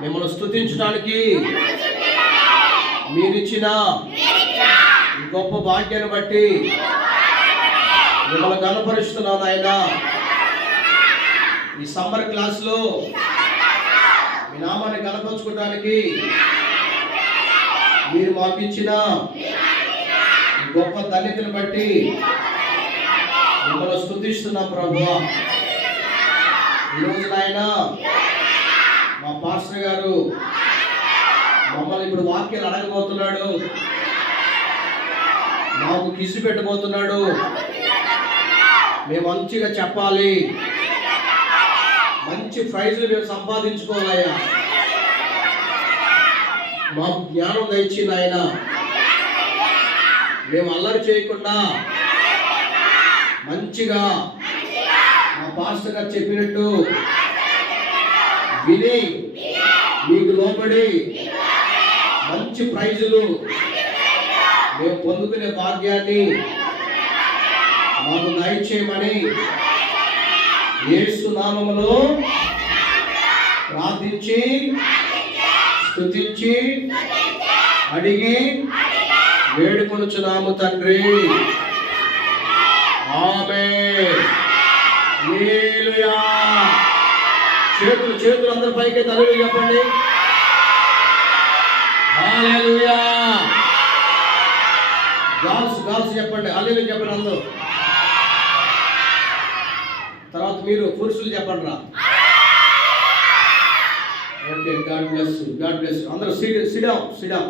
మిమ్మల్ని స్తుతించడానికి మీరిచ్చిన గొప్ప భాగ్యాన్ని బట్టి మిమ్మల్ని కనపరుస్తున్నాను ఆయన. ఈ సమ్మర్ క్లాస్లో మీ నామాన్ని కనపరుచుకోవడానికి మీరు మాకు ఇచ్చిన గొప్ప ధన్యతను బట్టి మిమ్మల్ని స్థుతిస్తున్నాం ప్రభు. ఈరోజు నాయన పాస్టర్ గారు మమ్మల్ని ఇప్పుడు వాక్యాలు అడగబోతున్నాడు. మాకు కిసి పెట్టబోతున్నాడు. మేము మంచిగా చెప్పాలి. మంచి ప్రైజులు మేము సంపాదించుకోవాలయ్యా. మాకు జ్ఞానం దయచింది ఆయన మేము అల్లరి చేయకుండా మంచిగా మా పాస్టర్ గారు చెప్పినట్టు విని లోబడి మంచి ప్రైజులు మేము పొందుకునే భాగ్యాన్ని మాకు దయచేయమని ఏసునామములో ప్రార్థించి స్థుతించి అడిగి వేడుకొనుచున్నాము తండ్రి. ఆమె చేతులు చేతులు అందరి పైకి తల్లి చెప్పండి. గాల్స్ గాల్స్ చెప్పండి. హల్లెలూయా చెప్పండి అందరూ. తర్వాత మీరు పురుషులు చెప్పండి రా. Okay God bless God bless అందరూ సిడ్ సిడాం సిడాం